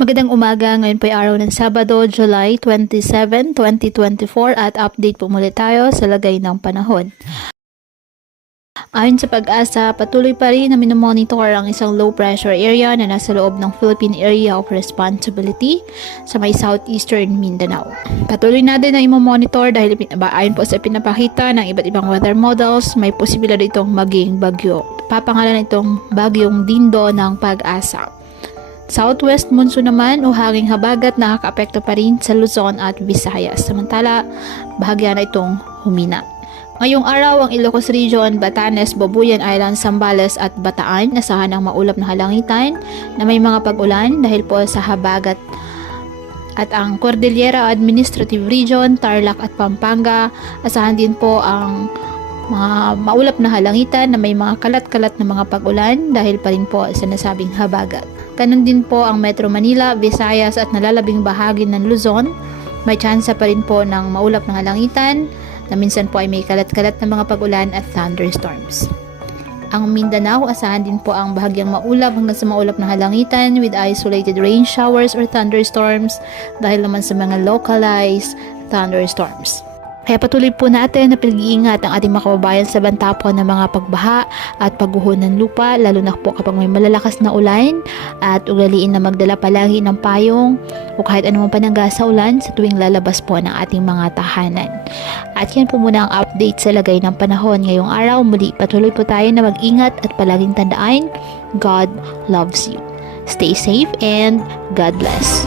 Magandang umaga, ngayon po ay araw ng Sabado, July 27, 2024 at update po muli tayo sa lagay ng panahon. Ayon sa Pag-asa, patuloy pa rin na minomonitor ang isang low pressure area na nasa loob ng Philippine Area of Responsibility sa may southeastern Mindanao. Patuloy natin na imomonitor dahil ayon po sa pinapakita ng iba't ibang weather models, may posibilidad itong maging bagyo. Papangalan itong bagyong Dindo ng Pag-asa. Southwest monsoon naman o hanging habagat nakakaapekto pa rin sa Luzon at Visayas. Samantala, bahagya na itong humina. Ngayong araw, ang Ilocos Region, Batanes, Babuyan Island, Zambales at Bataan asahan ng maulap na halangitan na may mga pag-ulan dahil po sa habagat. At ang Cordillera Administrative Region, Tarlac at Pampanga, asahan din po ang mga maulap na halangitan na may mga kalat-kalat na mga pag-ulan dahil pa rin po sa nasabing habagat. Ganon din po ang Metro Manila, Visayas at nalalabing bahagi ng Luzon. May tsansa pa rin po ng maulap na halangitan na minsan po ay may kalat-kalat na mga pag-ulan at thunderstorms. Ang Mindanao, asahan din po ang bahagyang maulap hanggang sa maulap na halangitan with isolated rain showers or thunderstorms dahil naman sa mga localized thunderstorms. Kaya patuloy po natin na pag-iingat ang ating mga kababayan sa banta po ng mga pagbaha at pagguho ng lupa, lalo na po kapag may malalakas na ulan, at ugaliin na magdala palagi ng payong o kahit anumang panangga sa ulan sa tuwing lalabas po ng ating mga tahanan. At yan po muna ang update sa lagay ng panahon ngayong araw. Muli patuloy po tayo na mag-ingat at palaging tandaan, God loves you. Stay safe and God bless.